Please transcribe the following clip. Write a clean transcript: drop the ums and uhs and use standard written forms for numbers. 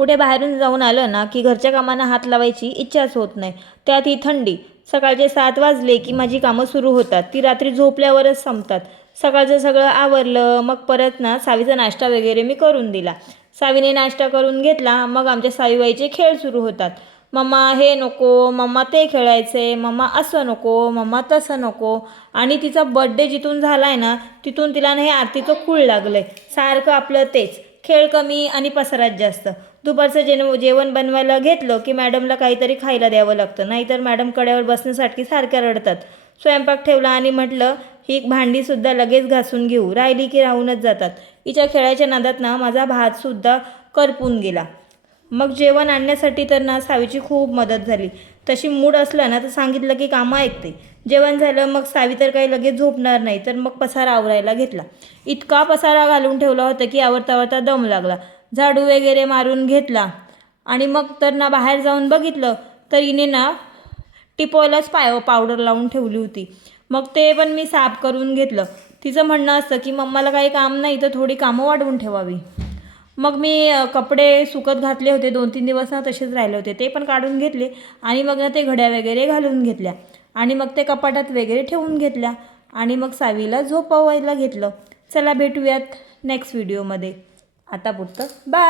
कुठे बाहेरून जाऊन आलं ना की घरच्या कामांना हात लावायची इच्छाच होत नाही. त्यात ही थंडी. सकाळचे 7 वाजले की माझी कामं सुरू होतात. ती रात्री झोपल्यावरच संपतात. सकाळचं सगळं आवरलं, मग परत ना सावीचा नाश्ता वगैरे मी करून दिला. सावीने नाश्ता करून घेतला. मग आमच्या सावीबाईचे खेळ सुरू होतात. मम्मा हे नको, मम्मा ते खेळायचे, मम्मा असं नको, मम्मा तसं नको. आणि तिचा बड्डे जिथून झाला आहे ना तिथून तिला ना हे आरतीचं खूळ लागलं आहे. सारखं आपलं तेच, खेळ कमी आणि पसारात जास्त. दुपारचं जेवण बनवायला घेतलं की मॅडमला काहीतरी खायला द्यावं लागतं, नाहीतर मॅडम कड्यावर बसण्यासाठी सारख्या रडतात. स्वयंपाक ठेवला आणि म्हटलं ही भांडीसुद्धा लगेच घासून घेऊ, राहिली की राहूनच जातात. हिच्या खेळाच्या नादात ना माझा भातसुद्धा करपून गेला. मग जेवण आणण्यासाठी तर ना सावीची खूप मदत झाली. तशी मूड असला ना तर सांगितलं की कामं ऐकते. जेवण झालं मग सावी तर काही लगेच झोपणार नाही, तर मग पसारा आवरायला घेतला. इतका पसारा घालून ठेवला होता की आवरता आवरता दम लागला. झाडू वगैरे मारून घेतला आणि मग तर ना बाहेर जाऊन बघितलं तर हिने ना टिपॉयलाच पावडर लावून ठेवली होती. मग ते पण मी साफ करून घेतलं. तिचं म्हणणं असतं की मम्माला काही काम नाही तर थोडी कामं वाढवून ठेवावी. मग मी कपडे सुकत घातले होते 2-3 दिवस ना तसेच राहिले होते, ते पण काढून घेतले आणि मग ना ते घड्या वगैरे घालून घेतल्या आणि मग ते कपाटात वगैरे ठेवून घेतल्या आणि मग सावीला झोपवायला घेतलं. चला भेटूयात नेक्स्ट व्हिडिओमध्ये. आता पुरतं बाय.